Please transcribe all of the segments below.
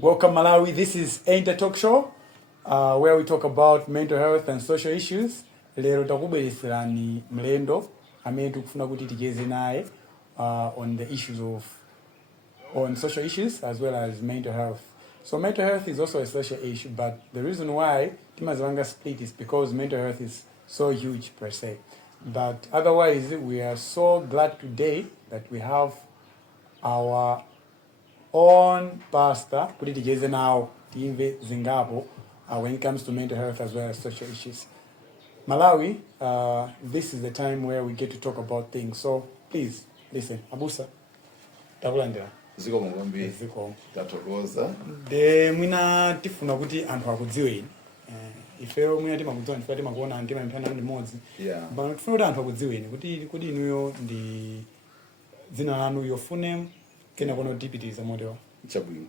Welcome Malawi, this is Enter Talk Show where we talk about mental health and social issues. Lero takubwereserani mlendo amene tikufuna kuti ticheze naye on the issues on social issues as well as mental health. So mental health is also a social issue, but the reason why Timazwanga split is because mental health is so huge per se. But otherwise, we are so glad today that we have our own pastor, kuti ticheze nawo timve zingapo when it comes to mental health as well as social issues. Malawi, this is the time where we get to talk about things. So please listen. Abusa, takulandira. Ziko mwambi. Ziko. Tatokoza. De mwina tifuna kuti anthu akudziweni. Ifeyo mwina timakudziwa ndife timakuona antima mpana ndi modzi. Yeah. But tifuna kuti anthu akudziweni kuti inuyo ndi dzina lanu your full name kena kono tipitiriza model. Chabwino.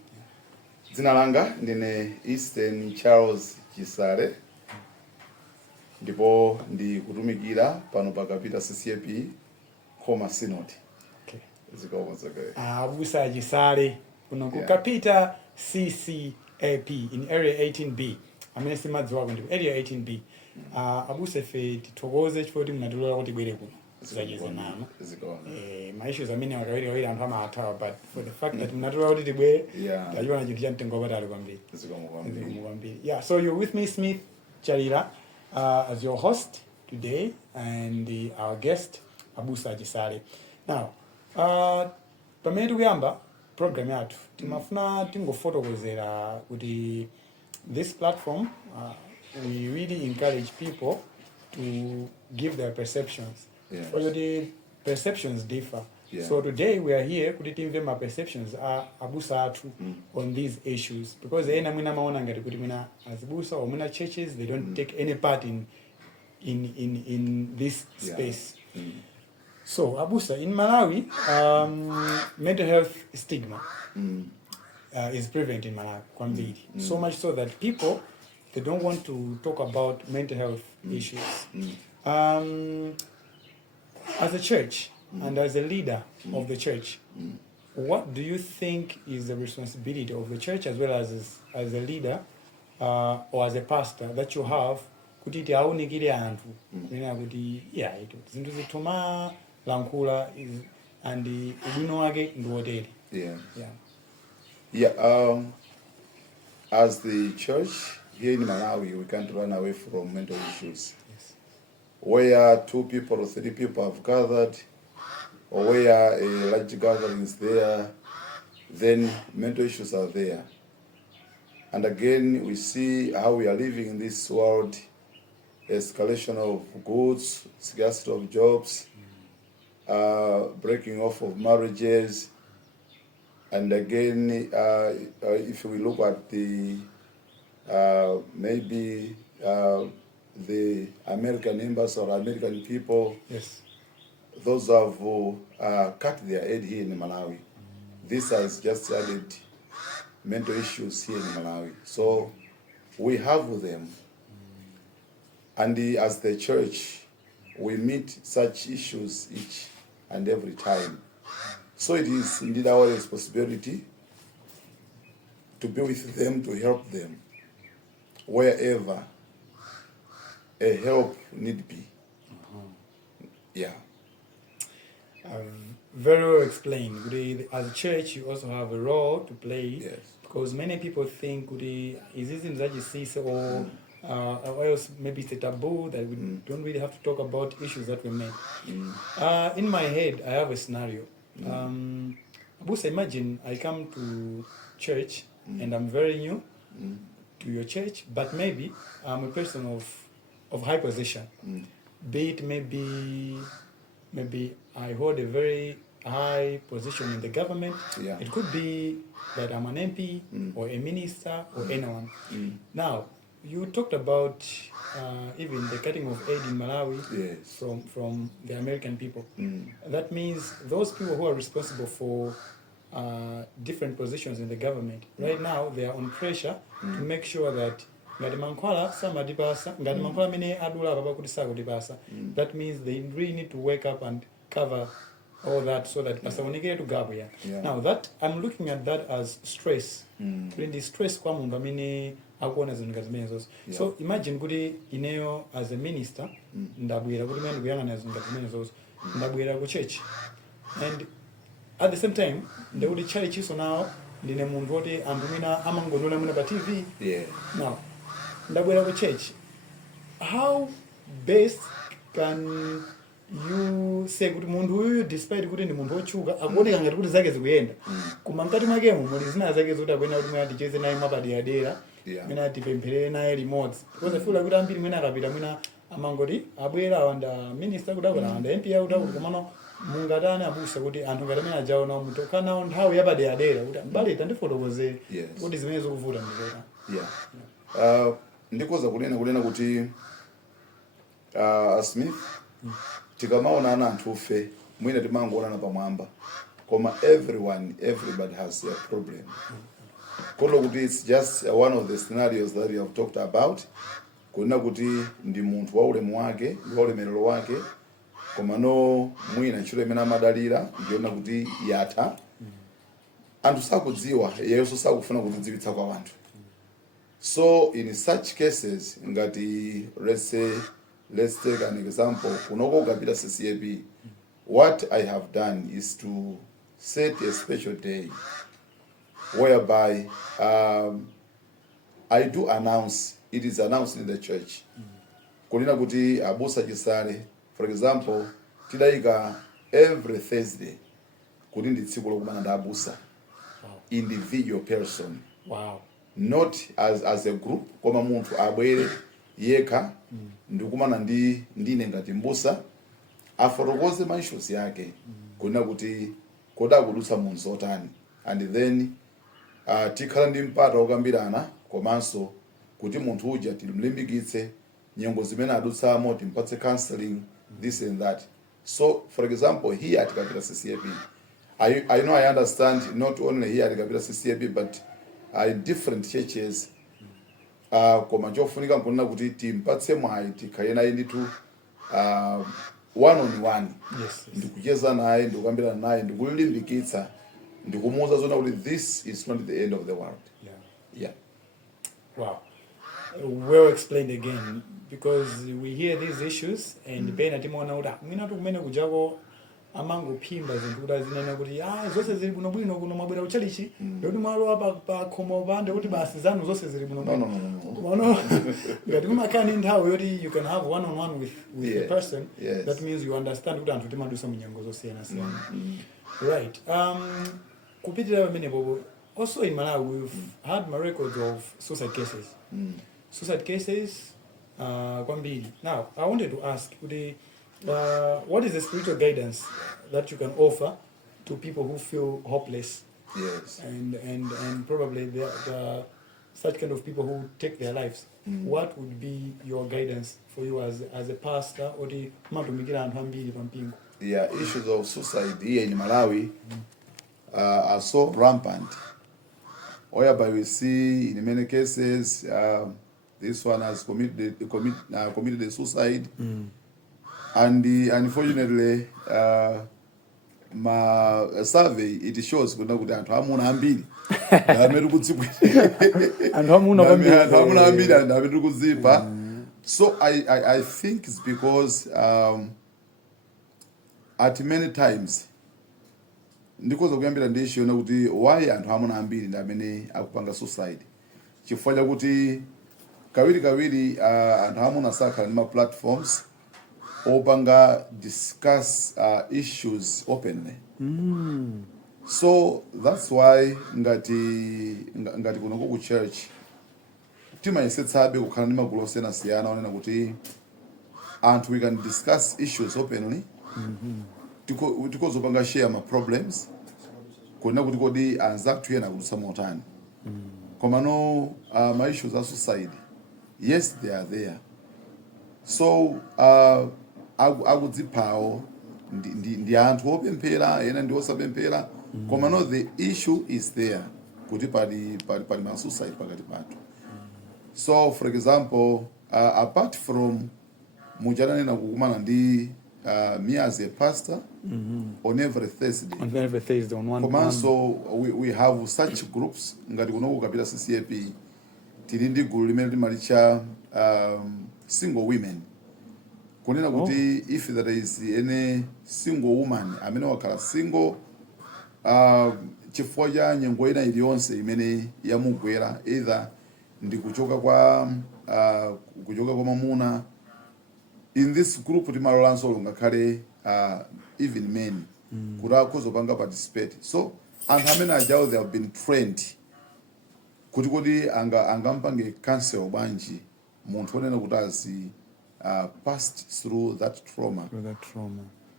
Dzina langa ndine E.C CHISALE. Ndipo ndi kutumikira pano pakapita CCAP Koma Synod. Okay. Zikaomazaka. Abusa Chisale kuno kukapita CCAP in area 18B. Amene simadziwa kuti area 18B. Abusa fe tithokoze chifukwa munatilola kuti bwere kuno. Zikacheze nanu. My issues amene wakawiri anthu amathawa, but for the fact that munatilola kuti tibwere, tachiona chinthu cha mtengo wapatali kwambiri. Kwambiri. Yeah, so you're with me, Smith Chalira, as your host today, and our guest, Abusa Chisale. Now, pamene tikuyamba program yathu timafuna tingofotokozera kuti this platform we really encourage people to give their perceptions. Yes. For the perceptions differ. Yeah. So today we are here kuti timve ma perceptions abusa athu on these issues, because ena mwina maona ngati kuti mwina azibusa or mwina churches they don't take any part in this space. Yeah. So Abusa, in Malawi, mental health stigma is prevalent in Malawi, kwambiri. So much so that people, they don't want to talk about mental health issues. As a church and as a leader of the church, what do you think is the responsibility of the church as well as a leader or as a pastor that you have kuti tiaunikire anthu kunena kuti ito zinthu zithoma lankhula and ubwino wake ndi wotere? As the church here in Malawi, we can't run away from mental issues. Yes. Where 2 people or 3 people have gathered, or where a large gathering is there, then mental issues are there. And again, we see how we are living in this world: escalation of goods, scarcity of jobs, breaking off of marriages. And again, if we look at the maybe the American embassy or American people, yes, those have cut their head here in Malawi. This has just added mental issues here in Malawi. So we have them. And as the church, we meet such issues each and every time. So it is indeed our responsibility to be with them, to help them wherever a help need be. Yeah. Very well explained. As a church, you also have a role to play. Yes. Because many people think, is this in such or else maybe it's a taboo that we don't really have to talk about issues that we make. In my head, I have a scenario. Abusa, imagine I come to church and I'm very new to your church, but maybe I'm a person of high position. Be it maybe I hold a very high position in the government. Yeah. It could be that I'm an MP or a minister or anyone. Now, you talked about even the cutting of aid in Malawi. Yes. from the American people. That means those people who are responsible for different positions in the government, right now they are on pressure to make sure that that means they really need to wake up and cover all that, so that pasaonekere tugapo ya. Yeah. Now that I'm looking at that as stress. Kuti ndi stress kwa munthu amene akuona zinthu ngati zimene zonse. So imagine kuti ineyo as a minister ndabwera kuti mene kuyang'ana zinthu ngati zimene zonse. Ndabwera ku church. And at the same time ndikuti church iso nawo ndine munthu woti anthu mwina amangoona mwina pa TV. Now ndabwera ku church. How best can you say kuti munthu uyu despite kuti ndi munthu ochuka akuoneka ngati kuti zake zikuyenda koma mkati mwakemo muli zina zake zoti akuyenda kuti mwina ticheze naye mwapadera mwina tipempherere naye limodzi because I feel like kuti ambiri mwina akapita mwina amangoti abwera awanda minister kuti akwera awanda MP kuti akuti komano mungatani abusa kuti anthu ngati amene ajaona mutoka nawo nthawi yapadera kuti mbali tandifotokozere kuti zimene zikuvuta ndizota. Ndikoza kunena kuti Smith tikamaona anthu ufe mwina timangoonana pamwamba koma everybody has a problem. Kono kuti it's just one of the scenarios that we have talked about. Kuna kuti ndi munthu wa ulemu wake ndi ulemerero wake koma no mwina ntchito imene amadalira ndiona kuti yatha anthu sakudziwa yeyonso sakufuna kudziwitsa kwa anthu. So in such cases ngati let's take an example. Kunoko ukapita CCAB, what I have done is to set a special day whereby I do announce, it is announced in the church. Kulina kuti abusa chisale, for example, tidaika every Thursday kuti ndi tsiku lokumana ndi abusa. Individual person. Wow. Not as a group, koma munthu abwere yekha ndikumana ndine ngati mbusa afotokoze ma issues yake kuna kuti koda kudutsa munthu zotani and then tikhala ndi mpata okambirana komanso kuti munthu uja timlimbikitse nyengo zimene adutsamo timpatse counseling this and that. So for example here at Kapita CCAB, I know I understand not only here at Kapita CCAB but in different churches koma chofunika nkunena kuti timpatse mwayi tikhale naye ndithu one on one. Ndikucheza naye ndikukambirana naye ndikulimbikitsa ndikumuwuza zona kuti this is not the end of the world. Wow. Well explained again, because we hear these issues and pena timaona kuti mwina tukumene kujako amangopimba zinthu kuti azinena kuti zonse zili bwino kuno mwabwera uchalichi ndikuti mwalo apa pa khomo pande kuti basi zanu zonse zili bwino. No. Ngati kumakhala ndi nthawi yoti you can have one on one with the person. That means you understand kuti anthu timadusa munyengo zosiyana. Right. Kupitira pamenepo, also in Malawi we've had my records of suicide cases. Suicide cases kwambiri. Now I wanted to ask what is the spiritual guidance that you can offer to people who feel hopeless? And probably the such kind of people who take their lives. What would be your guidance for you as a pastor or the matumikira anthu ambiri pampingo? Issues of suicide here in Malawi are so rampant, whereby we see in many cases this one has committed a suicide. And unfortunately, my survey it shows kuti anthu amuna ambiri ndamene kudzipwa anthu amuna ambiri ndamene kudzipa. So I think it's because at many times ndikoza kuyambira ndishiona kuti why anthu amuna ambiri ndamene akupanga suicide chifukwa chakuti kawiri anthu amuna sakhala ndi ma platforms opanga discuss issues openly. So that's why ngati kunoko ku church timayesetsabe kukhala ndi magulu osiyanasiyana onena kuti anthu we can discuss issues openly. Tikozopanga share ma problems kunena kuti kodi anzathu yena kudutsa motani. Koma no ma issues are suicide, yes they are there. So akudziphawo ndi anthu opemphera ena ndi osapemphera koma no the issue is there kuti pali ma suicide pakati pathu. So for example apart from mujananena kukumana ndi me as a pastor on every Thursday. On every Thursday on one. Komanso we have such groups ngati kuno kukapita CCAP tili ndi gulu limene timalicha single women. Kunena kuti if there is any single woman amene wakhala single chifukwa cha nyengo ina iliyonse imene yamugwera either ndi kuchoka kwa mamuna, in this group timalolanso ngakhale even men kuti akuzopanga participate. So anthu amene ajawo they have been trained kuti angampange counsel bwanji munthu onena kuti azi passed through that trauma.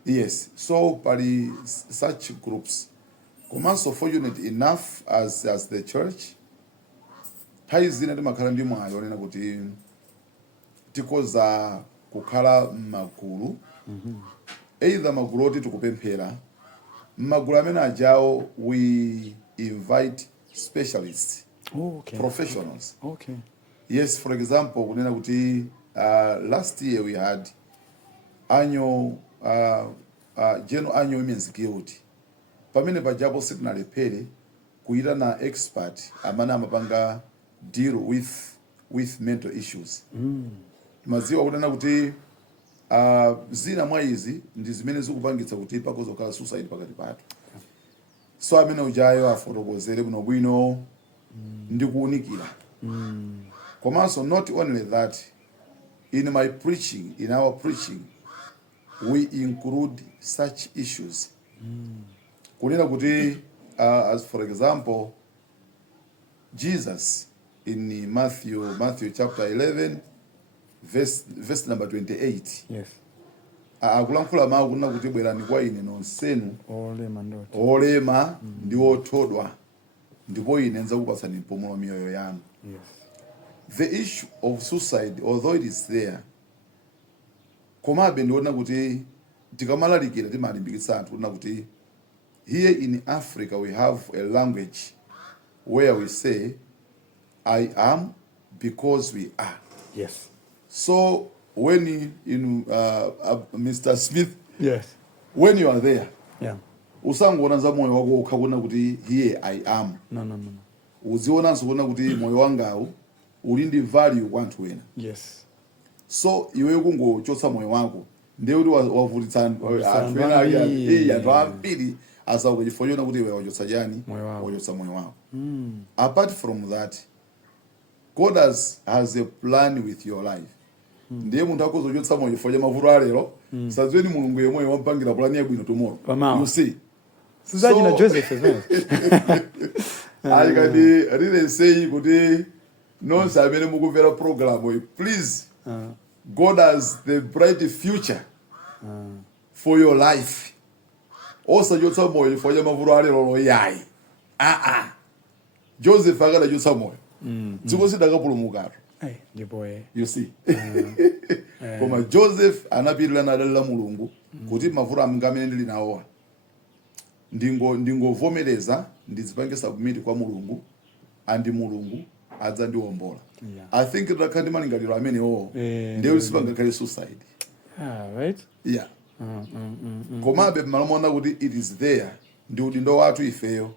Yes, so pali such groups. Komanso fortunate enough as the church nthawi zina timakhala ndi mwayi onena kuti tikoza kukhala m'magulu either magulu oti tikupemphera m'magulu amene ajawo we invite specialists, professionals. Yes, for example kunena kuti last year we had annual general annual women's guild pamene pajapo sitinalephere kuita na expert amene amapanga deal with mental issues. Maziwa kunena kuti zina mwa izi ndi zimene zikupangitsa kuti pakozokhala suicide pakati pathu. So amene ujayo afotokozere bwinobwino ndi kuunikira. Komanso not only that, in my preaching, in our preaching, we include such issues. Kunena kuti as for example, Jesus in Matthew chapter 11 verse number 28. Yes. Akulankhula mawu kunena kuti bwerani kwa ine nonsenu olema ndi othodwa ndipo ine ndidzakupatsani mpumulo miyoyo yanu. Yes. The issue of suicide, although it is there, komabe ndiona kuti tikamalalikira timalimbikitsa anthu kunena kuti here in Africa we have a language where we say I am because we are. Yes. So when Mr. Smith, yes, when you are there, yeah, usangoona za moyo wako ukakuna kuti here I am. No. Uzionanso kuona kuti moyo wangawu uli ndi value kwa anthu ena. Yes. So iwe kungochotsa moyo wako ndiye kuti wavutitsa anthu ena anthu ambiri asakuchifoyona kuti iwe wachotsa chani, wachotsa moyo wako. Apart from that, God has a plan with your life. Ndiye munthu akozochotsa moyo chifukwa cha mavuto alero sadziweni mulungu yemwe wampangira plani yabwino tomorrow. You see, Suzajina Joseph as well. I can really say kuti nonse amene mukumvera program, please, God has the bright future for your life. Osachotsa moyo chifukwa cha mavuto alero loyayi. Joseph akanachotsa moyo dziko sidakapulumukatu. You see. Koma Joseph anapirira nadalira mulungu kuti mavuto amene ndili nawo ndingovomereza ndizipange submit kwa mulungu andi mulungu adzandiwombola. I think ndakhandi malingaliro amenewo ndiye usipangakhale suicide. Right? Yeah. Komabe malamuona kuti it is there ndi udindo wathu ifeyo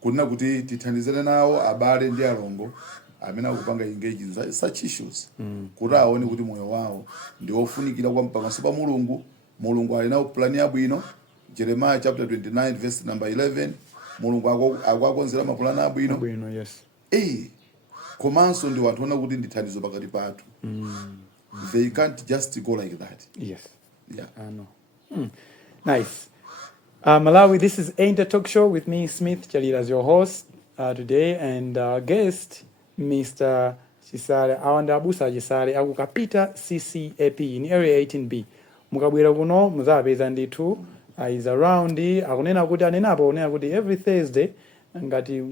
kunena kuti tithandizane nawo abale ndi alongo amene akupanga engage in such issues kuti aone kuti moyo wawo ndi ofunikira kwa pamaso pa mulungu ali nawo plani yabwino. Jeremiah chapter 29 verse number 11, mulungu akwakonzera mapulani abwino. Yes. Komanso ndi wanthu ona kuti ndithandizo pakati pathu. They can't just go like that. Yes. Yeah. I know. Nice. Malawi, this is Ain't a Talk Show with me, Smith Chalila, as your host today, and our guest, Mr. Chisale, awanda Abusa Chisale, akukapita CCAP in area 18B. Mukabwera kuno muzapeza ndithu is around akunena kuti anenapo onena kuti every Thursday ngati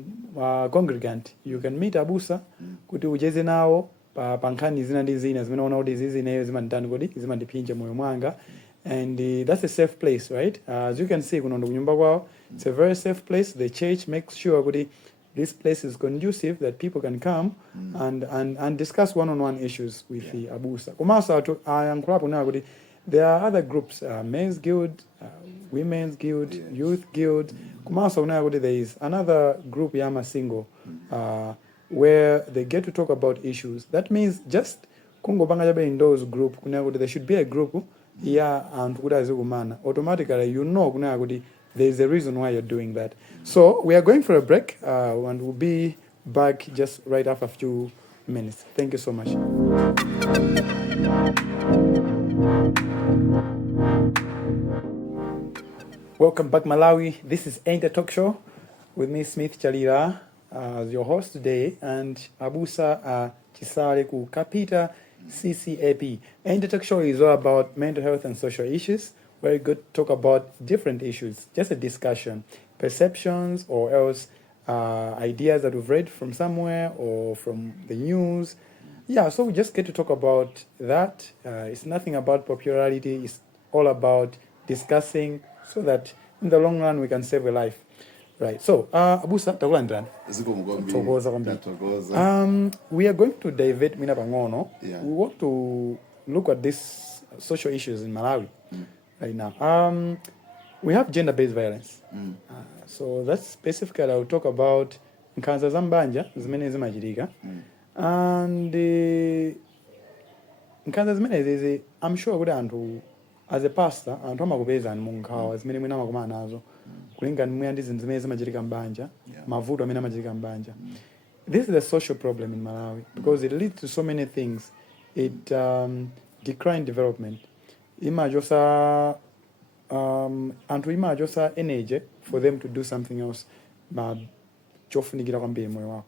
congregant you can meet Abusa kuti ucheze nawo pa nkhani zina ndi zina zimene unaona kuti zizineyo zimanditani kodi zimandipinja moyo mwanga. And that's a safe place, right? As you can see, it's a very safe place. The church makes sure that this place is conducive, that people can come and discuss one-on-one issues with the Abusa. there are other groups, men's guild, women's guild, Yes. youth guild. Kumasa unayagudi, there is another group, Yama Single, where they get to talk about issues. That means just Kungo Bangajabe in those group, kunayagudi, there should be a group, yeah, and automatically you know kunayagudi, there is a reason why you're doing that. So we are going for a break, and we'll be back just right after a few minutes. Thank you so much. Welcome back, Malawi. This is Ain't a Talk Show with me, Smith Chalira, as your host today, and Abusa Chisale ku Kapita CCAP. Ain't a Talk Show is all about mental health and social issues, where we go to talk about different issues, just a discussion, perceptions, or else ideas that we've read from somewhere or from the news. Yeah, so we just get to talk about that. It's nothing about popularity, it's all about discussing so that in the long run we can save a life. Right. So, Abusa, takulandirani. Tokoza kwambiri. We are going to divert mina pangono. Yeah. We want to look at these social issues in Malawi right now. We have gender-based violence. So that's specifically I will talk about nkhanza zambanja zimene zimachitika. And nkhanza zimene zizi, I'm sure kuti anthu as a pastor anthu amakupezani mu nkhawa zimene mwina amakumana nazo kulingana mwina ndi zinthu zimene zimachitika mbanja, mavuto amene amachitika mbanja. This is a social problem in Malawi because it leads to so many things. It decline development. Imajosa anthu imajosa energy for them to do something else. Chofunikira kwambiri moyo wao.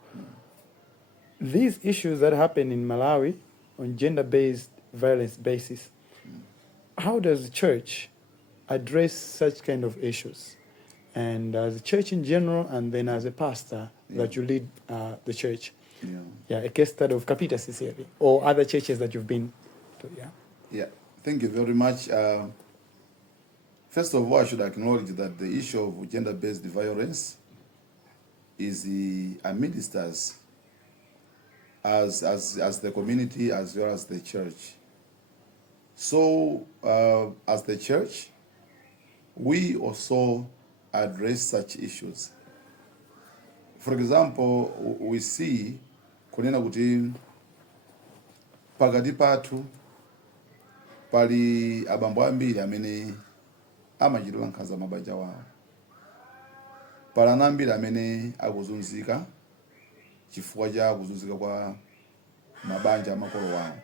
These issues that happen in Malawi on gender-based violence basis, how does the church address such kind of issues? And as a church in general, and then as a pastor that you lead the church. Yeah, a case study of Kapita CCAP or other churches that you've been to. Yeah, thank you very much. First of all, I should acknowledge that the issue of gender-based violence is administers as the community as well as the church. So, as the church, we also address such issues. For example, we see kunena kuti pakati pathu pali abambo ambiri amene amachitira nkhanza mabanja wawo. Pali ana ambiri amene akuzunzika chifukwa cha kuzunzika kwa mabanja amakolo wawo.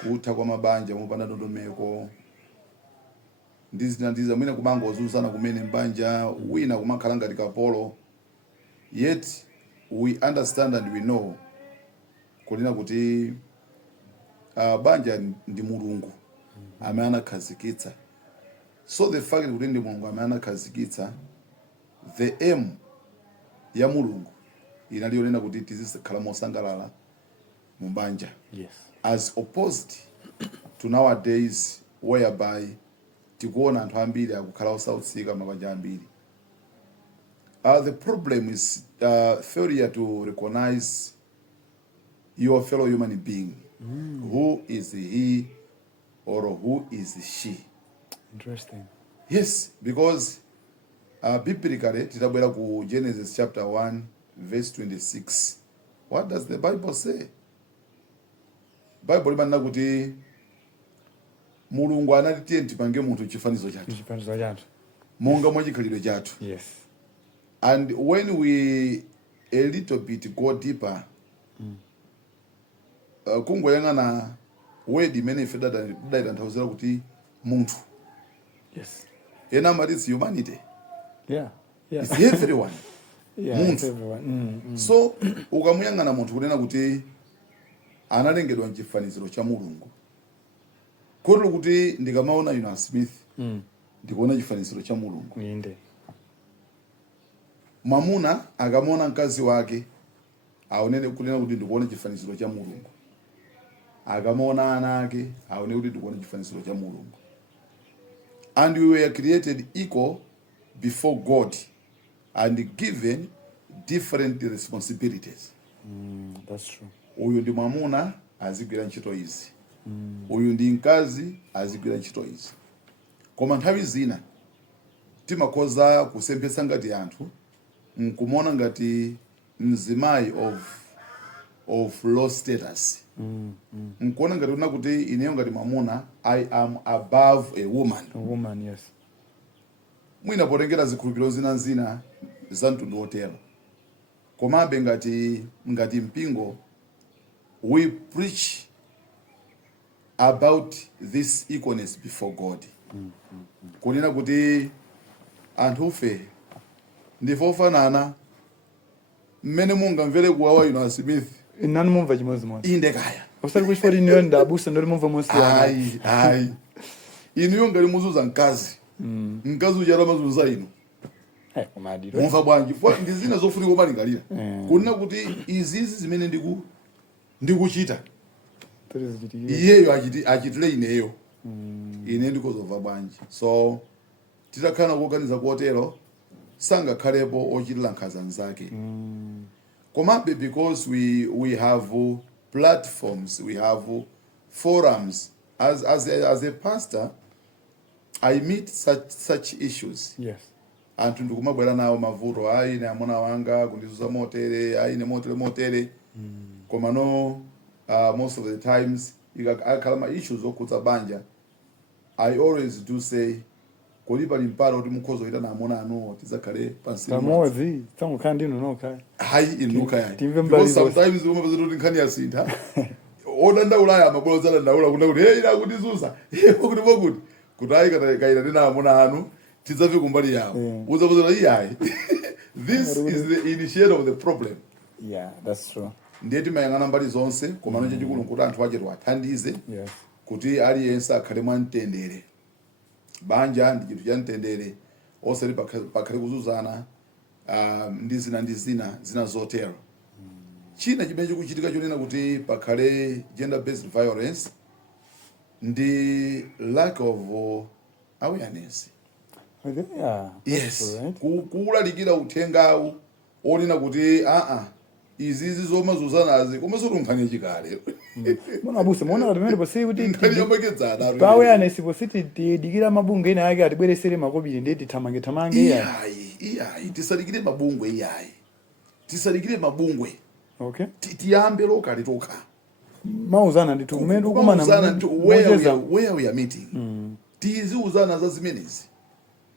Kutha kwa mabanja mopanda ndondomeko ndizi mwina kumangozunzana kumene mbanja wina kumakhala ngati kapolo. Yet we understand and we know kunena kuti banja ndi Mulungu amene anakhazikitsa. So the fact kuti ndi Mulungu amene anakhazikitsa, the aim ya Mulungu inalionena kuti tizikhala mosangalala mu banja. Yes. As opposed to nowadays whereby tikuona anthu ambiri akukhala osautsika mabanja ambiri. The problem is failure to recognize your fellow human being. Who is he or who is she? Interesting. Yes, because biblically, titabwera ku Genesis chapter 1, verse 26. What does the Bible say? Bible imanena kuti Mulungu anati tipange munthu chifanizo chathu. Monga mwa chikhalidwe chathu. Yes. And when we a little bit go deeper, kungoyang'ana word imene ife daitanthauzira kuti munthu. Yes. Ena amati it's humanity. Yeah. Yeah. It's everyone. Yeah, Munthu. it's everyone. So ukamuyang'ana munthu kunena kuti analengedwa mchifaniziro cha Mulungu. Kotero kuti ndikamaona inu Smith, ndikuona chifaniziro cha Mulungu. Inde. Mwamuna akamona mkazi wake aonene kunena kuti ndikuona chifaniziro cha Mulungu. Akamona ana ake aonene kuti ndikuona chifaniziro cha Mulungu. And we were created equal before God and given different responsibilities. That's true. Uyu ndi mwamuna azigwira ntchito izi. uyu ndi mkazi azigwira ntchito izi. Koma nthawi zina timakhoza kusemphetsa ngati anthu nkumona ngati mzimayi of low status. Nkuona ngati una kuti ineyo ngati mwamuna I am above a woman. A woman, yes. Mwina potengera zikhulupiriro zina za mtundu wotero. Komabe ngati mpingo we preach about this equalness before God. Kunena kuti anthufe ndifofanana mmene mungamvere kuwawa inu Smith Nani mumva chimozimozi. inde kaya Usali kuchifoti niyo ndabusa ndoli mumva mosiyana. Ayi. Inuyo ngati muzuza mkazi. Mkazi ujala mazuza inu. Kumadiro. Mumva bwanji. Ndi zina zofunika kumalingalira. Kunena kuti izizi zimene ndikuchita. Iyeyo achitire ineyo. Ine ndikozova bwanji. So titakhala kuorganiza kotero sangakhalepo ochitira nkhanza nzake. Komabe because we have platforms, we have forums. As a pastor, I meet such issues. Yes. Anthu ndikumabwera nawo mavuto ayi ne amuna wanga kundizuza motere ayi ne motere. Koma no most of the times ikakhala ma issues okutsa banja, I always do say kodi pali mpalo kuti mukhozo ita na amuna anuwo tizakhale pansi Pamodzi tangokhala ndinu nokha. Hayi inuka yayi. Because sometimes umapeza kuti nkhani yasintha. Odandaula amaboloza dandaula kuna kuti hey ila kundizuza. Kuti ayi kaita ndina amuna anu tizafe kumbali yawo. Uzapozera iyayi. This is the initiator of the problem. Yeah, that's true. Ndiye timayang'ana mbali zonse koma noche chikulu kuti anthu achetu athandize. Yes. Kuti aliyense akhale mwamtendere. Banja ndi chinthu cha mtendere osati pakhale kuzuzana ndi zina zotero. China chimene chikuchitika chonena kuti pakhale gender based violence ndi lack of awareness. Yeah. Yes. Right. Kulalikira uthengawu onena kuti izizi zomazuzanazi komanso tunkhani chikale. Mona busa mona rimene posi kuti nkhani yomakedzana. Pa awareness positi tidikira mabungwe ena ake atibweresere makobiri ndeti thamange Iyayi tisalikire mabungwe iyayi. Tisalikire mabungwe. Okay. Tiyambe lokali tokha. Mauzana nditu kumene ukumana where we are meeting. Tizi uzana za zimenezi.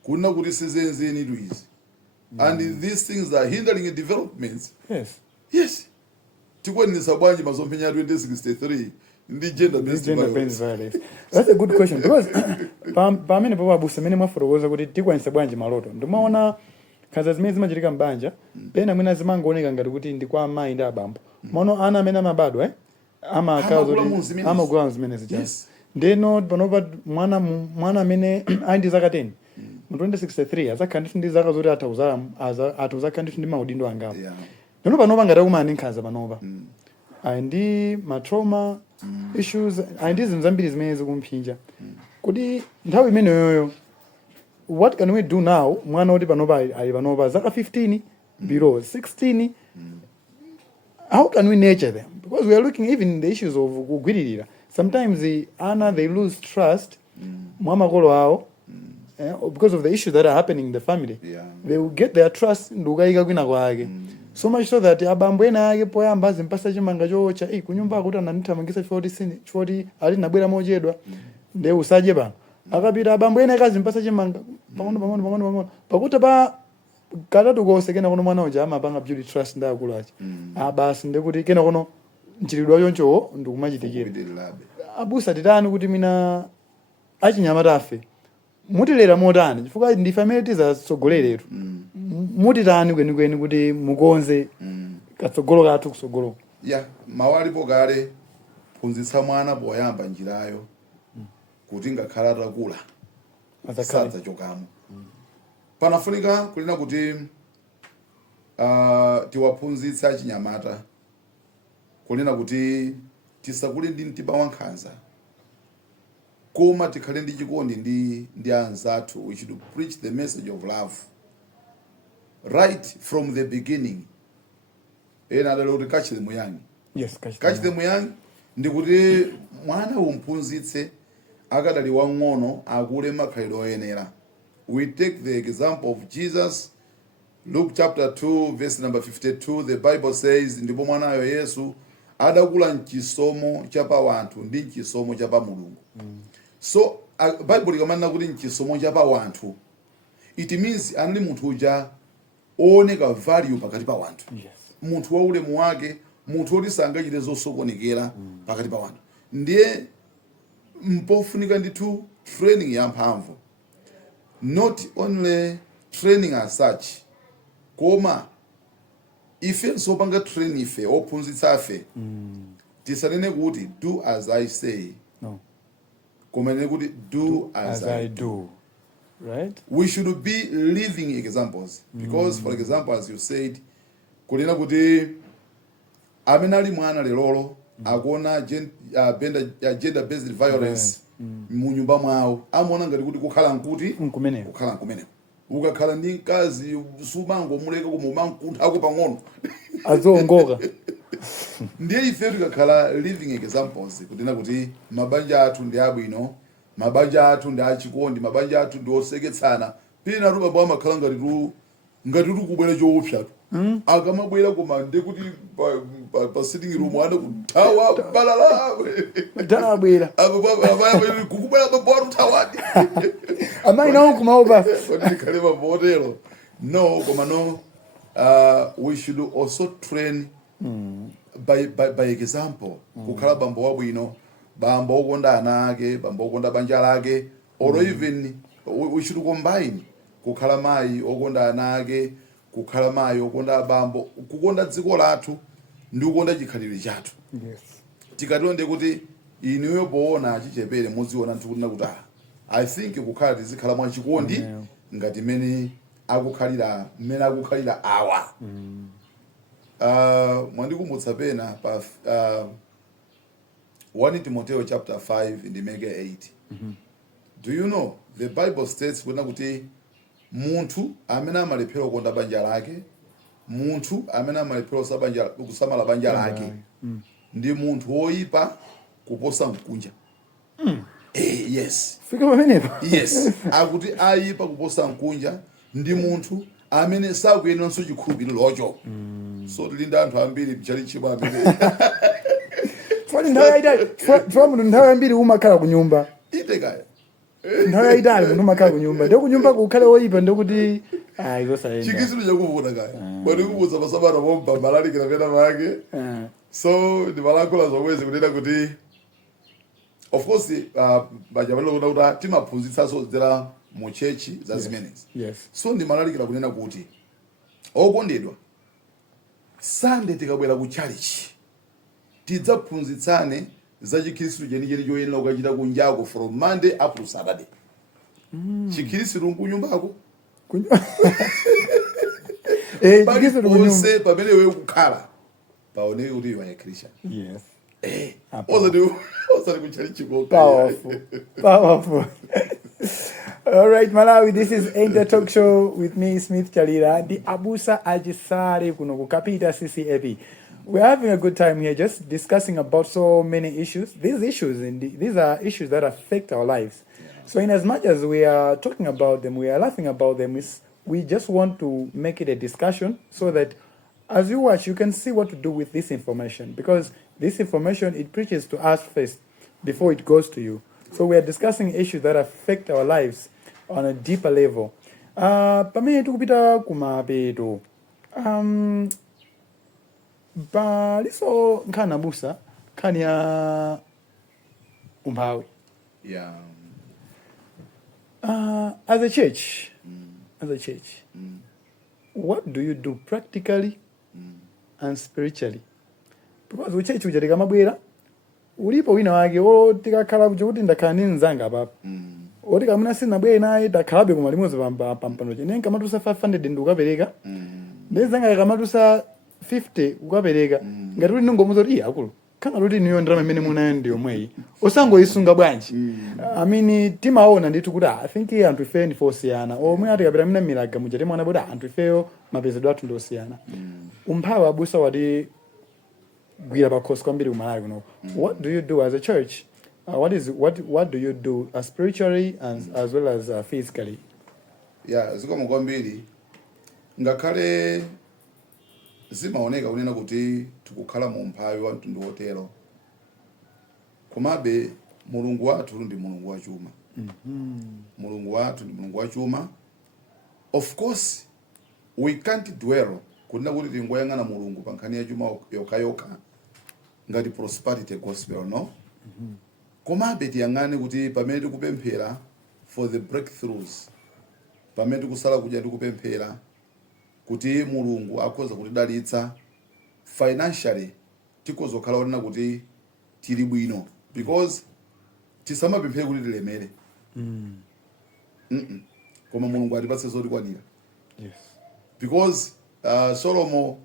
Kuna kuti sizenzeni tu izi. And these things are hindering developments. Yes. Yes. Tikwanisa bwanji masomphenya 2063 ndi gender based violence. That's a good question because pamene papa busa mene mwafotokoza kuti tikwanisa bwanji maloto. Ndimaona khaza zimene zimachitika mbanja pena mwina zimangooneka ngati kuti ndi kwa amayi ndi abambo. Maono ana amene amabadwa amagula zimene zija. Ndeno panopa mwana amene ali ndi zaka 10 mu 2063 azakhala ndi zaka zoti atuzakhala ndi maudindo angapo. Ndino panopa ngati akumana ndi nkhanza panopa. Ndi matrauma issues ndi zinthu zambiri zimene zikumphinja. Kuti nthawi imeneyoyo what can we do now mwana oti panopa ali panopa zaka 15 below 16 how can we nurture them because we are looking even in the issues of kugwiririra sometimes they lose trust mwa makolo awo because of the issues that are happening in the family. They will get their trust ndukayika kwina kwake. So much so that abambo ena ake poyamba azimpasa chimanga chocha kunyumba akuti anandithamangisa chifoti ali nabwera mochedwa nde usaje pano akapita abambo ena akazimpasa chimanga pang'ono pakuti pa katatu konse kena kono mwana uja amapanga beauty trust ndi akulu achi basi ndekuti kena kono mchitidwe chonchowo ndikumachitikira abusa titani kuti mina achinyamata afe mutilera motani chifukwa ndife amene tizatsogoleretu mutitani kwenikweni kuti mukonze katsogolo kathu kusogolo. Yeah, mawalipo kale phunzitsa mwana poyamba njirayo kuti ngakhala atakula sadzachokamo. Panafunika kulina kuti tiwaphunzitsa achinyamata kulina kuti tisakule ndi mtima wankhanza koma tikhale ndi chikondi ndi anzathu. We should preach the message of love right from the beginning. Ena lero kuti catch them young. Yes, catch them young. ndikuti mwana umphunzitse akadali wang'ono akule makhalidwe oyenera. We take the example of Jesus, Luke chapter 2 verse number 52. The Bible says ndipo mwanayo Yesu adakula mchisomo chapa wanthu ndi mchisomo chapa Mulungu. So Bible ikamanena kuti mchisomo chapa wanthu, it means anali munthu uja ooneka value pakati pa wanthu. Munthu wa ulemu wake, munthu oti sangachite zosokonekera pakati pa wanthu. Ndiye mpofunika ndithu training ya mphamvu. Not only training as such, koma ife sopanga training ife ophunzitsa afe tisanene kuti do as I say, no, koma nene kuti do as I do. Right? We should be living examples, because for example, as you said, kulina kuti amene ali mwana lelolo akuona gender based violence mu nyumba mwawo, amaona ngati kuti kukhala nkuti nkumeneko. Ukakhala ndi mkazi sumango muleka koma umankuthako pang'ono azongoka. Ndiye ife tikakhala living examples kutina kuti mabanja athu ndi abwino, mabanja athu ndi achikondi, mabanja athu ndi oseketsana. Pina tu baba amakhala ngati kubwera choopsa. Akamabwera koma ndi kuti pa sitting room ana kuthawa balala. Tabwera. Ababa kukubwera baba kuthawa. Amai nawo kumaopa. Ndikhale mabotelo. No, koma no. We should also train by example. Kukhala bambo wabwino, bambo okonda ana ake, bambo okonda banja lake, or even we should combine. Kukhala mai okonda ana ake, kukhala mai okonda bambo, kukonda dziko lathu ndi kukonda chikhalidwe chathu. Yes. Tikatonde kuti inuyo poona chichepere muziona ntukunena kuti I think kukhala tizikhala mwa chikondi ngati mmene akukhalira awa. Mwandikumbutsa pena pa 1 Timoteo chapter 5 ndi meke 8. Do you know the Bible states kuti munthu amene amalephera kukonda banja lake, munthu amene amalephera kusamala banja lake, ndi munthu woyipa kuposa mkunja. Yes. Fika pamenepo. Yes. Akuti ayipa kuposa mkunja ndi munthu amene sakuyeneranso chikhulupiriro locho. So tilinda anthu ambiri mchali chimwe amene. Foni nthawi ambiri umakhala kunyumba. Ite kaya. Nthawi yayitali munthu umakhala kunyumba. Ndiyo kunyumba kukhale woyipa ndikuti izosaenda. Chikisiro chakuvuta kaya. Bwana kubudza masabata pompa malalikira pena pake. So ndimalakula zomwezi kunena kuti of course banja balilo kuti timaphunzitsanso zera mu chechi za zimenezi. Yes. So ndimalalikira kunena kuti okondedwa Sunday tikabwera ku church tidzaphunzitsane za chikhristu chenicheni choyenera ukachita kunjako from Monday up to Saturday. Chikhristu nkunyumbako. Paliponse pamene wewe kukhala paoneke kuti iwe ya Christian. Yes. Also kuchalichi ko. Powerful. All right, Malawi, this is Ain't the Talk Show with me, Smith Chalira, the Abusa Ajisare kuno ku Kapita CCAP. We're having a good time here, just discussing about so many issues. These are issues that affect our lives. So in as much as we are talking about them, we are laughing about them, we just want to make it a discussion so that as you watch, you can see what to do with this information, because this information, it preaches to us first before it goes to you. So we are discussing issues that affect our lives on a deeper level. Pamene tukupita kumapeto. Baliso nkhani abusa, nkhani ya umphawi. Yeah. As a church, what do you do practically and spiritually? Because uchurch uja tikamabwera ulipo wina wake tikakhala kuti ndakhala ndi mnzanga papa. Oti kamuna sinabwere naye takhalabe koma limodzi pampano chene kamatusa 500 ndi ukapereka. Ndezanga kamatusa 50 ukapereka. Ngati kuti ndingomuza kuti akulu kana kuti niyo ndalama imene munayo ndi yomweyi osangoyisunga bwanji. I mean timaona ndithu kuti I think anthu ife ndi fosiyana omwe atikapita mina milaga muja timaona kuti anthu ifeyo mapezedwe athu ndi osiyana. Umphawi abusa wati gwira pakhosi kwambiri kumalawi kuno. What do you do as a church? What do you do spiritually and as well as physically? Yeah, zikomo kwambiri ngakhale zimaoneka kunena kuti tikukhala mu mphawi wa mtundu wotero, komabe mulungu wathu ndi mulungu wachuma. Mulungu wathu ndi mulungu wachuma. Of course we can't dwell kunena kuti tingoyang'ana mulungu pa nkhani ya chuma yokhayoka ngati prosperity gospel, no. Komabe tiyang'ane kuti pamene tikupemphera for the breakthroughs, pamene tikusala kudya tikupemphera kuti mulungu akhoza kutidalitsa financially, tikhoza kukhala onena kuti tili bwino, because tisamapemphere kuti tilemere. Koma mulungu atipatse zotikwanira. Yes. Because Solomon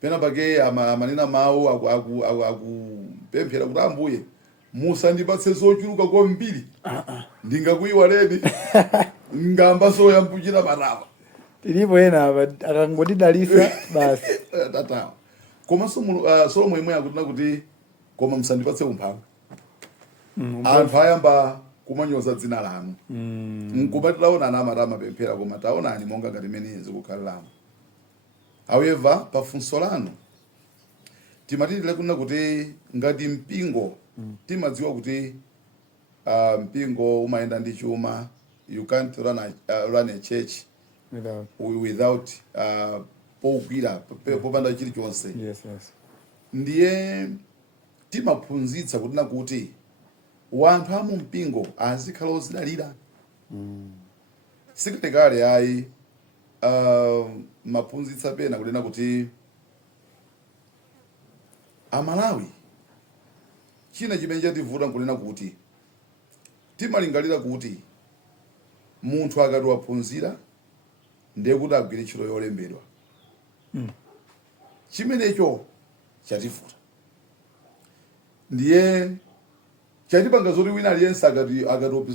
pena pake amanena mawu akupemphera kuti Ambuye musandipatse zochuluka kwambiri ndingakuyiwaleni ngamba soyambuchira marava tilipo ena akangotidalisa basi tatawa. Koma Solomon imwe akutina kuti koma musandipatse umphawi. Anthu ayamba kumanyoza dzina lanu. Nkubatilaona ana amarama pemphera koma taonani monga ngati mene zikukhaliramo. However, pafunso lanu timatitile kunena kuti ngati mpingo timadziwa kuti mpingo umayenda ndi chuma. You can't run a church without pogwira popanda chilichonse. Yes. Ndiye timaphunzitsa kunena kuti wanthu amu mpingo azikhala ozidalira. Sikalekale ayi maphunzitsa pena kunena kuti Amalawi china chimene chativuta nkunena kuti timalingalira kuti munthu akati waphunzira ndiye kuti agwire ntchito yolembedwa. Chimenecho chativuta. Ndiye chatipanga zoti wina aliyense akati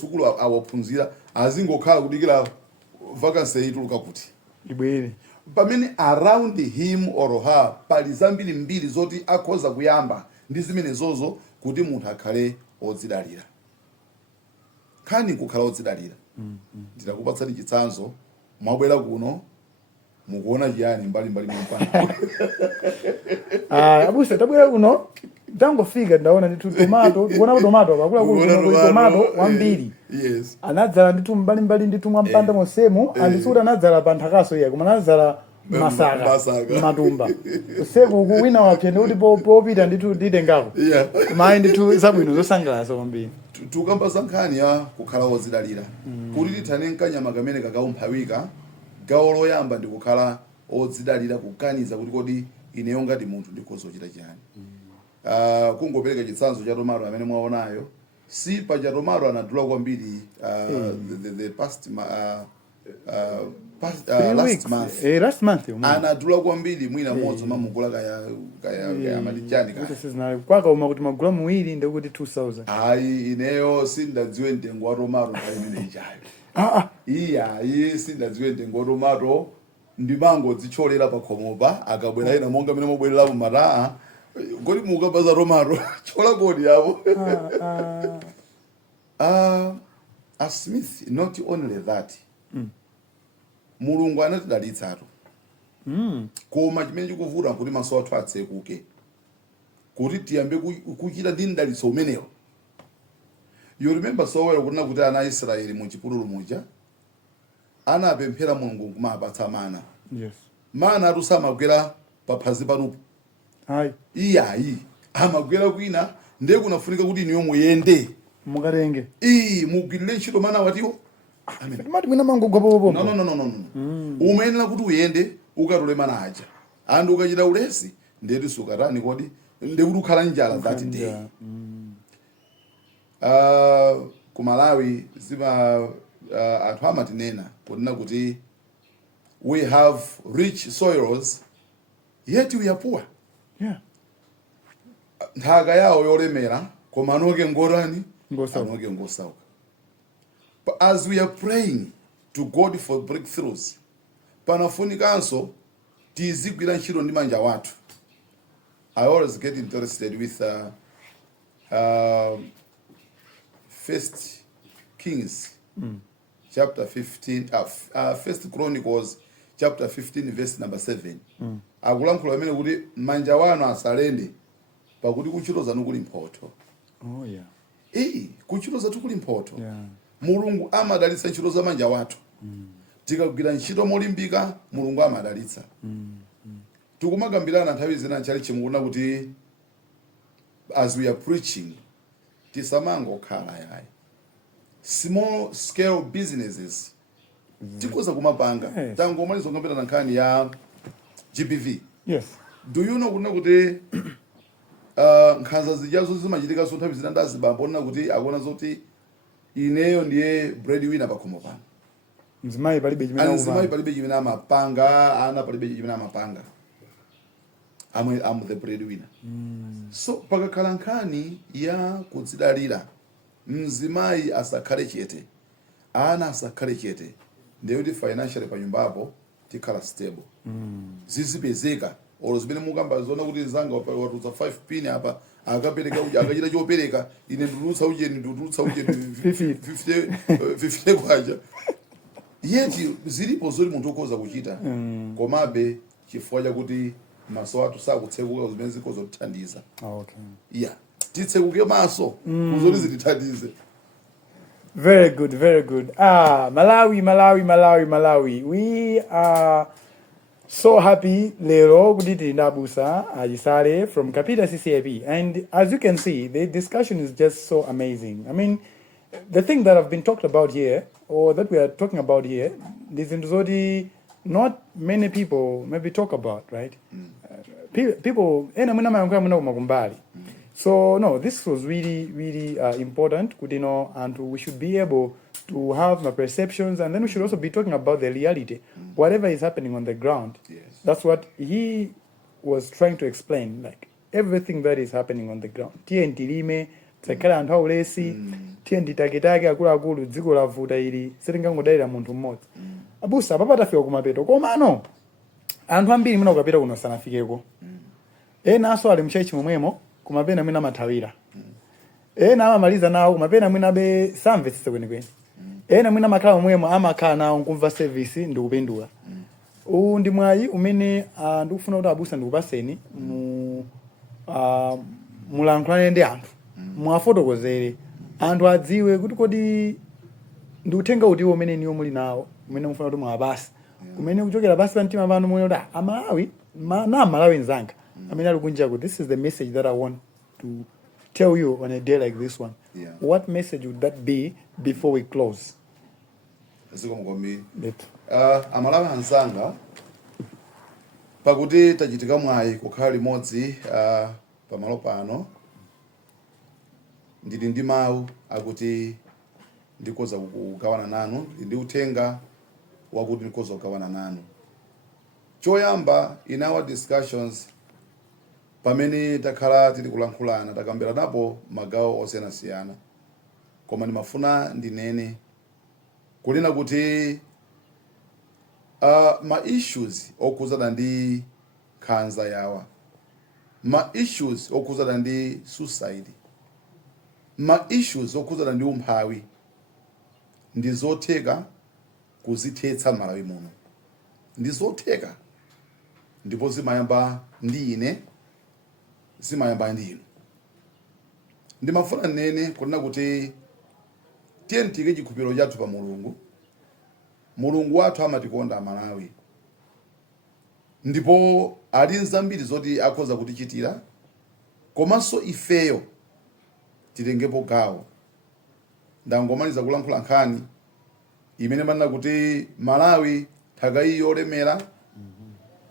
sukulu awaphunzira azingokhala kudikira vacancy ituluka kuti ibwere. Pamene around him or her pali zambiri mbiri zoti akhoza kuyamba ndi zimene zozo kuti munthu akhale odzidalira. Khani kukhala odzidalira. Ndinakupatsani chitsanzo mwabwera kuno mukuona chiyani mbali mpanda. Abusa tabwera kuno tangofika ndaona nditu tomato, kuona tomato akula tomato wambiri. Yes. Anadzala nditu mbali nditu mwampanda mosemu andisuda anadzala panthakaso iya koma anadzala masaka matumba. Seku kuwina wake ndi popita nditu nditengako. Yeah. Koma nditu zabwino zosangalatsa kwambiri. Tukamba sankhani ya kukhala odzidalira. Kuti tithane nkanyama kamene kakaumpawika gawo loyamba ndi kukhala odzidalira kuganiza kuti kodi ineyo ngati munthu ndikhoza kuchita chiyani. Kungopereka chitsanzo cha tomato amene mwaonayo si pa cha tomato anadula kwambiri the past last month anadula kwambiri mwina modzo mamugula kaya malichani kaya kwaka uma kuti magula muwiri ndikuti 2000. Ayi ineyo sindadziwe mtengo wa tomato pamene ichayo. Iya sindadziwe mtengo wa tomato ndimango dzicholera pa khomopa akabwera ina monga mene mobwerera mu mataa goli mukabaza tomato chola kodi yapo. A Smith, not only that. Mulungu anatidalitsatu. Koma chimene chikuvuta kuti maso athu atsekuke. Kuti tiyambe kuchita ndi mdalitso umenewo. You remember so well kunena kuti ana Israeli mu chipululu muja anapemphera Mulungu kumapatsa mana. Yes. Mana atusamagwera paphazi panupo. Iyayi amagwera kwina ndiye kunafunika kuti niyo muyende mukarenge mugwirire ntchito mana watiwo. Mati mwina mangogwa popo. No. Umayenera kuti uyende ukatole mana aja. Andu ukachita ulesi ndeti sukatani kodi ndekuti ukhala njala that day. Ku Malawi zima anthu amatinena kunena kuti we have rich soils yet we are poor. Yeah. Nthaka yawo yolemera koma anoke ngorani anoke ngosauka. But as we are praying to God for breakthroughs, panafunikanso tizigwira ntchito ndi manja wathu. I always get interested with First Kings chapter 15, First Chronicles chapter 15 verse number 7. Akulankhula amene kuti manja wanu asalende pakuti kuntchito zanu kuli mphotho. Oh yeah. Kuntchito zathu kuli mphotho. Yeah. Mulungu amadalitsa ntchito za manja wathu. Tikagwira ntchito molimbika Mulungu amadalitsa. Tikumagambirana nthawi zina nchali chimuna kuti as we are preaching tisamangokhala yayi. Small scale businesses tikoza kumapanga. Tangomaliza kungambirana nkhani ya GBV. Yes. Do you know kuti nkhanza zijazo zimachitika so nthawi zina ndazibambo ona kuti akuona zoti ineyo ndiye breadwinner pakhomo pano. Mzimayi palibe chimene amapanga, ana palibe chimene amapanga. I'm the breadwinner. So pakakhala nkhani ya kudzidalira mzimayi asakhale chete, ana asakhale chete, ndiye kuti financially pa nyumbapo tikhala stable. Zizipezeka olo zimene mukamba zona kuti zanga watutsa 5 pin apa akapereka akachita chopereka ine ndutsa ujeni 50 kwacha. Yeti zilipo zoli munthu okhoza kuchita komabe chifukwa chakuti maso athu sakutsekuka zimene zikhoza kuthandiza. Okay. Yeah, titsekuke maso kuzoti zitithandize. Very good, very good. Malawi. We are so happy lero kuti tinabusa Chisale from Kapita CCIP, and as you can see, the discussion is just so amazing. I mean, the thing that have been talked about here, or that we are talking about here, this is not many people maybe talk about, right? People, so no, this was really important, and we should be able to have perceptions, and then we should also be talking about the reality, whatever is happening on the ground. Yes. That's what he was trying to explain, like everything that is happening on the ground. TNT lime, tsakala anthu aulesi, TNT takitake akulu dziko lavuta ili, sitingangodalira munthu mmodzi. Abusa papatafika kumapeto, koma no, anthu ambiri mwina ukapita kuno sanafikeko. Ena aso ali mchaichi momwemo, kumapena mwina mathawira. Ena amamaliza nawo kumapena mwina be samvetsitsa kwenikweni. Ena mwina makhala momwemo amakhala nawo nkumva service ndikupindula. Ndi mwayi umene ndikufuna kuti abusa ndikupaseni mulankhulane ndi anthu. Mwafotokozere anthu adziwe kuti kodi ndiuthenga utiwo umene niwo muli nawo umene mufuna kuti mwapasa. Kumene kuchokera pasi pa mtima panu muone kuti amalawi Malawi nzanga amene ali kunja kuti this is the message that I want to tell you on a day like this one. Yeah. What message would that be before we close? Amalawi ansanga pakuti tachitika mwayi kukhala limodzi pamalo pano, ndili ndi mawu akuti ndikoza kugawana nanu, ndi uthenga wakuti ndikoza kugawana nanu. Choyamba, in our discussions pamene takhala tili kulankhulana takambiranapo magawo osiyanasiyana, koma ndimafuna ndinene kunena kuti ma issues okuzana ndi nkhanza yawa, ma issues okuzana ndi suicide, ma issues okuzana ndi umphawi ndizotheka kuzithetsa Malawi muno, ndizotheka, ndipo zimayamba ndi ine, zimayamba ndi inu. Ndimafuna nene kunena kuti tiyentike chikhulupiriro chathu pa Mulungu. Mulungu wathu amatikonda Malawi, ndipo ali nzambiri zoti akhoza kutichitira, komanso ifeyo titengepo gawo. Ndangomaliza kulankhula nkhani imene manena kuti Malawi nthaka iyi yolemera,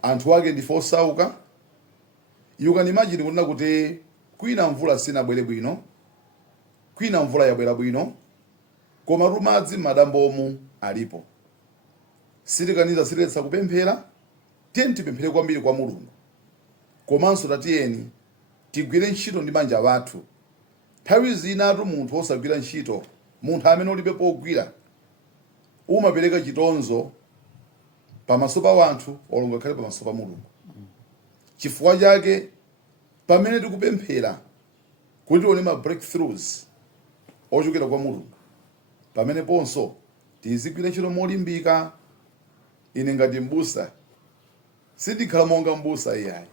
anthu ake ndife osauka. You can imagine kunena kuti kwina mvula sinabwere bwino, kwina mvula yabwera bwino, koma madzi m'madambomu alipo. Sitikaniza sitetsa kupemphera, tiyeni tipemphere kwambiri kwa Mulungu. Komanso tatiyeni tigwire ntchito ndi manja athu. Nthawi zinatu munthu osagwira ntchito, munthu amene ulibe pogwira, umapereka chitonzo pamaso pa wanthu olonga khale pamaso pa Mulungu. Chifukwa chake pamene tikupemphera kuti tione ma breakthroughs ochokera kwa Mulungu, pamene ponso tizigwira ntchito molimbika. Ine ngati mbusa sindikhala monga mbusa iyayi,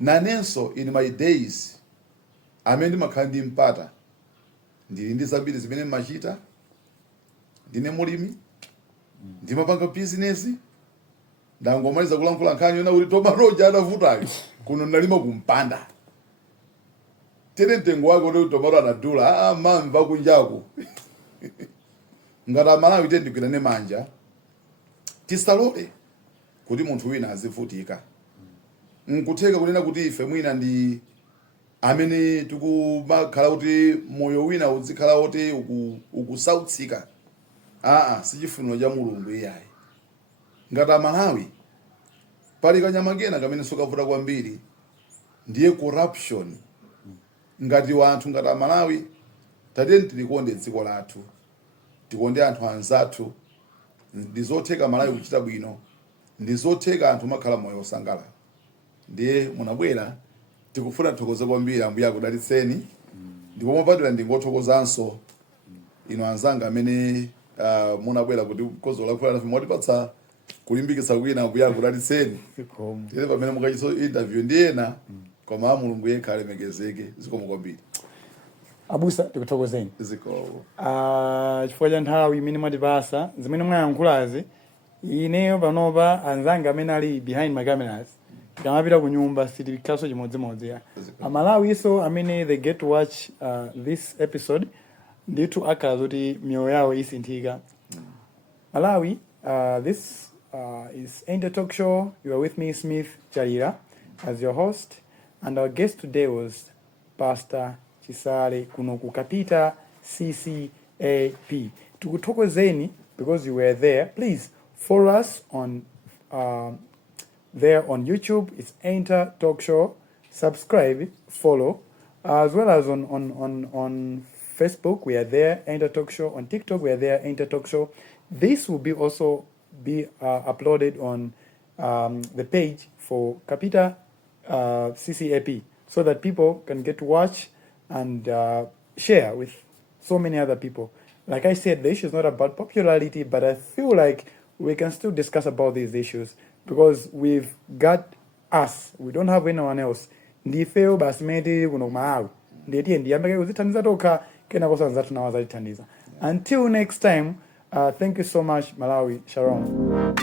nanenso in my days amene ndimakhala ndi mpata ndili ndi zambiri zimene mmachita. Ndine mulimi, ndimapanga business, ndangomaliza kulankhula nkhani yona kuti tomato adavutayo kuno ndalima kumpanda tere mtengo wake kuti tomato anadula mamva kunjaku. Ngati Amalawi tendigwirane manja, tisalole kuti munthu wina azivutika. Nkutheka kunena kuti ife mwina ndi amene tikumakhala kuti moyo wina uzikhala kuti ukusautsika. Sichifuniro cha Mulungu iyayi. Ngati Amalawi pali kanyama kena kamene sokavuta kwambiri, ndiye corruption. Ngati wanthu ngati Amalawi tatiyeni tilikonde dziko lathu, tikonde anthu anzathu. Ndizotheka Malawi kuchita bwino, ndizotheka anthu makhala moyo osangala. Ndiye munabwera tikufuna thokoze kwambiri, Ambuye akudalitseni. Ndipo mopatula ndingothokozanso ino anzanga amene munabwera kuti kozo lakufa nafe motipatsa kulimbikitsa kwina. Ambuye akudalitseni. Ndiye pamene mukachiso interview ndiyena koma Mulungu yekha alemekezeke. Zikomo kwambiri. Abusa tikuthokozeni. Zikomo. Chifukwa cha nthawi imene mwatipasa zimene mwayankhulazi, ineyo panopa anzanga amene ali behind my cameras tikamapita ku nyumba sitikhalanso chimodzimodzi. Amalawi iso amene they get to watch this episode ndithu akhala kuti miyoyo yawo isinthika. Malawi, this is Enter Talk Show. You are with me, Smith Chalira, as your host, and our guest today was Pastor Chisale kuno ku Kapita CCAP. Tukuthokozeni because you were there. Please follow us on there on YouTube. It's Enter Talk Show. Subscribe, follow, as well as on Facebook. We are there, Enter Talk Show. On TikTok, we are there, Enter Talk Show. This will also be uploaded on the page for Kapita CCAP, so that people can get to watch and share with so many other people. Like I said, the issue is not about popularity, but I feel like we can still discuss about these issues because we've got us. We don't have anyone else. Ndifeo basimeti kuno Malawi. Ndiye ndiyambeke kuzithandiza toka kena kosa nzatu na wazalithandiza. Until next time, thank you so much, Malawi. Shalom.